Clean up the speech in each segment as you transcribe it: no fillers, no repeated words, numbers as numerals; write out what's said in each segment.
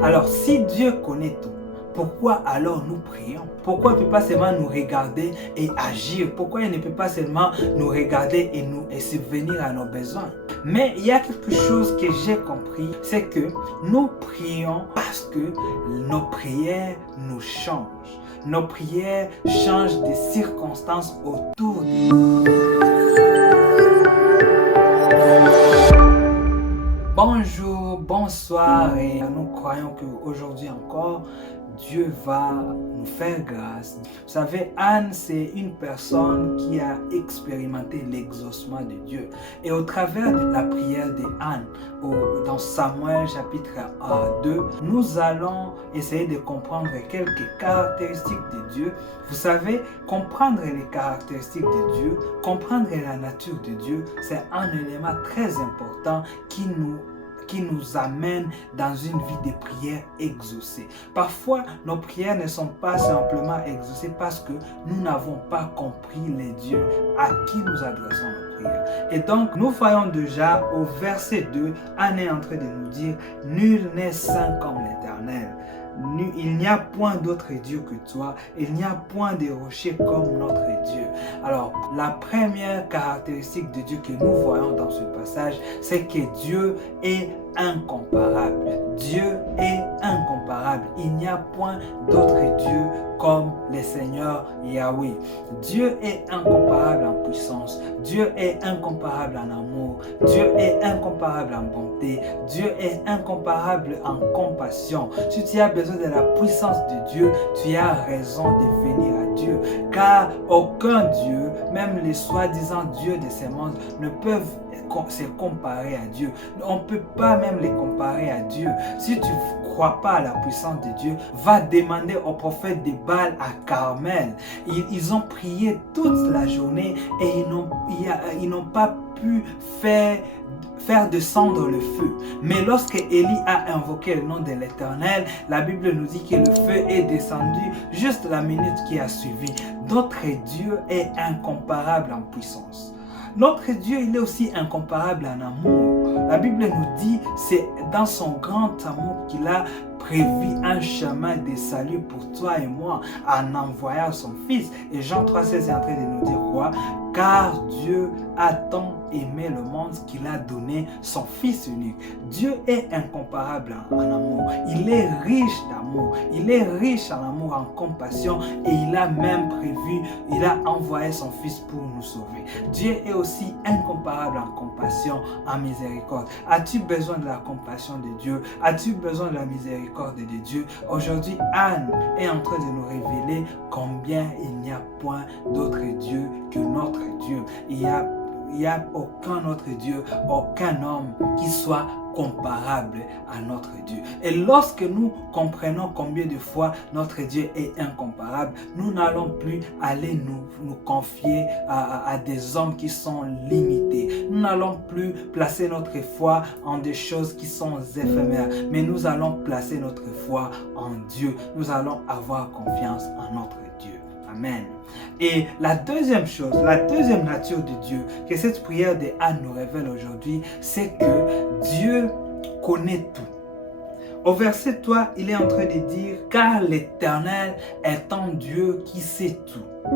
Alors, si Dieu connaît tout, pourquoi alors nous prions? Pourquoi il ne peut pas seulement nous regarder et agir? Pourquoi il ne peut pas seulement nous regarder et subvenir à nos besoins? Mais il y a quelque chose que j'ai compris, c'est que nous prions parce que nos prières nous changent. Nos prières changent des circonstances autour de nous. Bonjour, bonsoir, et nous croyons qu'aujourd'hui encore, Dieu va nous faire grâce. Vous savez, Anne, c'est une personne qui a expérimenté l'exaucement de Dieu. Et au travers de la prière de Anne, dans Samuel chapitre 2, nous allons essayer de comprendre quelques caractéristiques de Dieu. Vous savez, comprendre les caractéristiques de Dieu, comprendre la nature de Dieu, c'est un élément très important qui nous amène dans une vie de prière exaucée. Parfois, nos prières ne sont pas simplement exaucées parce que nous n'avons pas compris les dieux à qui nous adressons nos prières. Et donc, nous voyons déjà au verset 2, Anne est en train de nous dire « Nul n'est saint comme l'Éternel. Il n'y a point d'autre Dieu que toi, il n'y a point de rocher comme notre Dieu. » Alors, la première caractéristique de Dieu que nous voyons dans ce passage, c'est que Dieu est incomparable. Dieu est incomparable. Il n'y a point d'autre Dieu comme le Seigneur Yahweh. Dieu est incomparable en puissance. Dieu est incomparable en amour. Dieu est incomparable en bonté. Dieu est incomparable en compassion. Si tu as besoin de la puissance de Dieu, tu as raison de venir à Dieu. Car aucun Dieu, même les soi-disant dieux de ces mondes, ne peuvent se comparer à Dieu. On ne peut pas même les comparer à Dieu. Si tu ne crois pas à la puissance de Dieu, va demander au prophète de Baal à Carmel. Ils ont prié toute la journée et ils n'ont pas pu faire descendre le feu. Mais lorsque Élie a invoqué le nom de l'Éternel, la Bible nous dit que le feu est descendu juste la minute qui a suivi. Notre Dieu est incomparable en puissance. Notre Dieu, il est aussi incomparable en amour. La Bible nous dit, c'est dans son grand amour qu'il a prévu un chemin de salut pour toi et moi en envoyant son Fils. Et Jean 3,16 est en train de nous dire quoi? Car Dieu a tant aimé le monde qu'il a donné son Fils unique. Dieu est incomparable en amour. Il est riche d'amour. Il est riche en amour, en compassion. Et il a même prévu, il a envoyé son Fils pour nous sauver. Dieu est aussi incomparable en compassion, en miséricorde. As-tu besoin de la compassion de Dieu? As-tu besoin de la miséricorde de Dieu? Aujourd'hui, Anne est en train de nous révéler combien il n'y a point d'autre Dieu que notre Dieu. Il n'y a aucun autre Dieu, aucun homme qui soit comparable à notre Dieu. Et lorsque nous comprenons combien de fois notre Dieu est incomparable, nous n'allons plus aller nous confier à des hommes qui sont limités. Nous n'allons plus placer notre foi en des choses qui sont éphémères, mais nous allons placer notre foi en Dieu. Nous allons avoir confiance en notre Dieu. Amen. Et la deuxième chose, la deuxième nature de Dieu que cette prière de Anne nous révèle aujourd'hui, c'est que Dieu connaît tout. Au verset 3, il est en train de dire « Car l'Éternel est un Dieu qui sait tout,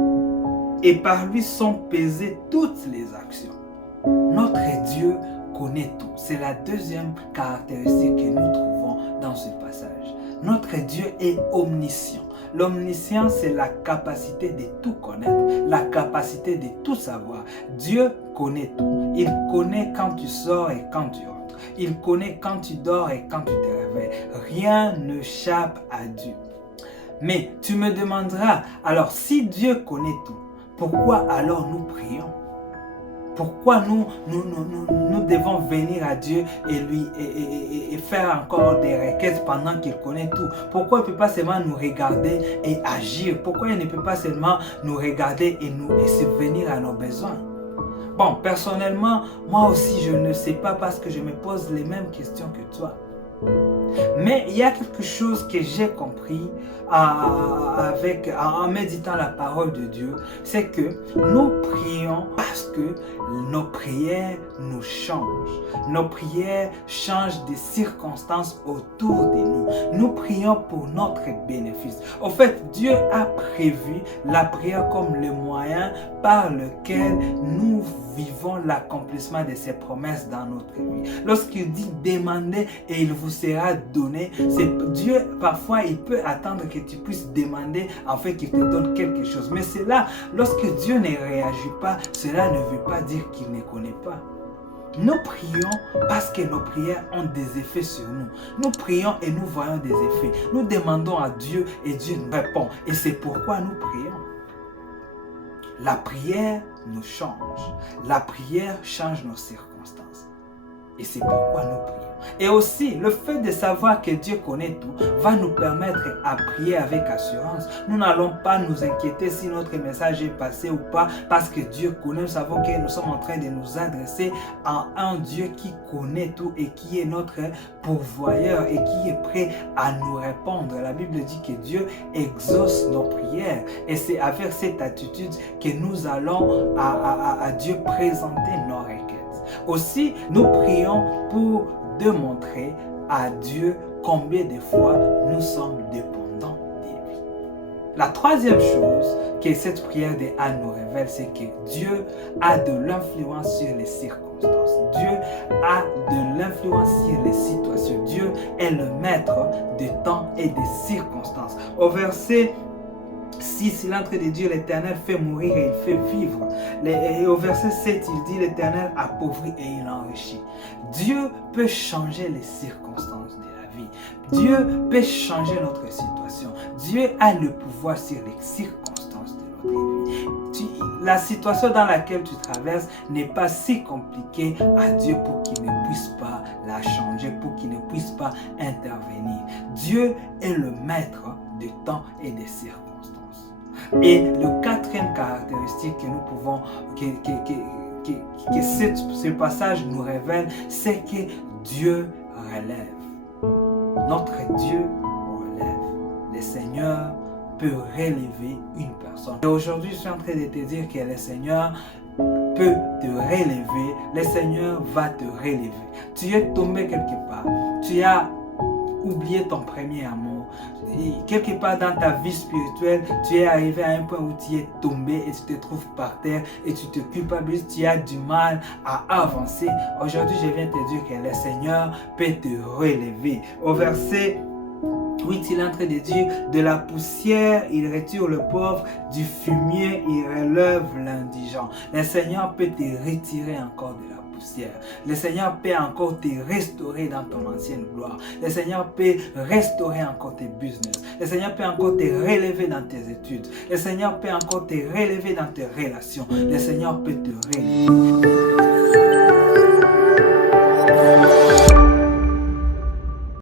et par lui sont pesées toutes les actions. » Notre Dieu connaît tout. C'est la deuxième caractéristique que nous trouvons dans ce passage. Notre Dieu est omniscient. L'omniscience, c'est la capacité de tout connaître, la capacité de tout savoir. Dieu connaît tout. Il connaît quand tu sors et quand tu rentres. Il connaît quand tu dors et quand tu te réveilles. Rien n'échappe à Dieu. Mais tu me demanderas, alors si Dieu connaît tout, pourquoi alors nous prions? Pourquoi nous devons venir à Dieu et faire encore des requêtes pendant qu'il connaît tout? Pourquoi il ne peut pas seulement nous regarder et agir? Pourquoi il ne peut pas seulement nous regarder et subvenir à nos besoins? Bon, personnellement, moi aussi, je ne sais pas parce que je me pose les mêmes questions que toi. Mais il y a quelque chose que j'ai compris en méditant la parole de Dieu, c'est que nous prions parce que nos prières nous changent. Nos prières changent des circonstances autour de nous. Nous prions pour notre bénéfice. Au fait, Dieu a prévu la prière comme le moyen par lequel nous vivons l'accomplissement de ses promesses dans notre vie. Lorsqu'il dit demandez et il vous sera donné, c'est Dieu, parfois il peut attendre que tu puisses demander afin qu'il te donne quelque chose. Mais c'est là, lorsque Dieu ne réagit pas, cela ne veut pas dire qu'il ne connaît pas. Nous prions parce que nos prières ont des effets sur nous. Nous prions et nous voyons des effets. Nous demandons à Dieu et Dieu nous répond. Et c'est pourquoi nous prions. La prière nous change. La prière change nos circonstances. Et c'est pourquoi nous prions. Et aussi, le fait de savoir que Dieu connaît tout va nous permettre à prier avec assurance. Nous n'allons pas nous inquiéter si notre message est passé ou pas, parce que Dieu connaît. Nous savons que nous sommes en train de nous adresser à un Dieu qui connaît tout et qui est notre pourvoyeur et qui est prêt à nous répondre. La Bible dit que Dieu exauce nos prières. Et c'est avec cette attitude que nous allons à Dieu présenter nos requêtes. Aussi, nous prions pour démontrer à Dieu combien de fois nous sommes dépendants de lui. La troisième chose que cette prière de Anne nous révèle, c'est que Dieu a de l'influence sur les circonstances. Dieu a de l'influence sur les situations. Dieu est le maître des temps et des circonstances. Au verset 6, il entre de Dieu, l'Éternel fait mourir et il fait vivre. Et au verset 7, il dit l'Éternel appauvrit et il enrichit. Dieu peut changer les circonstances de la vie. Dieu peut changer notre situation. Dieu a le pouvoir sur les circonstances de notre vie. La situation dans laquelle tu traverses n'est pas si compliquée à Dieu pour qu'il ne puisse pas la changer, pour qu'il ne puisse pas intervenir. Dieu est le maître des temps et des circonstances. Et le quatrième caractéristique que nous pouvons, que ce passage nous révèle, c'est que Dieu relève. Notre Dieu relève. Le Seigneur peut relever une personne. Et aujourd'hui, je suis en train de te dire que le Seigneur peut te relever. Le Seigneur va te relever. Tu es tombé quelque part. Tu as oublié ton premier amour. Et quelque part dans ta vie spirituelle, tu es arrivé à un point où tu es tombé et tu te trouves par terre et tu te culpabilises, tu as du mal à avancer. Aujourd'hui, je viens te dire que le Seigneur peut te relever. Au verset 8, il est en train de dire, de la poussière, il retire le pauvre, du fumier, il relève l'indigent. Le Seigneur peut te retirer encore de la poussière. Le Seigneur peut encore te restaurer dans ton ancienne gloire. Le Seigneur peut restaurer encore tes business. Le Seigneur peut encore te relever dans tes études. Le Seigneur peut encore te relever dans tes relations. Le Seigneur peut te relever.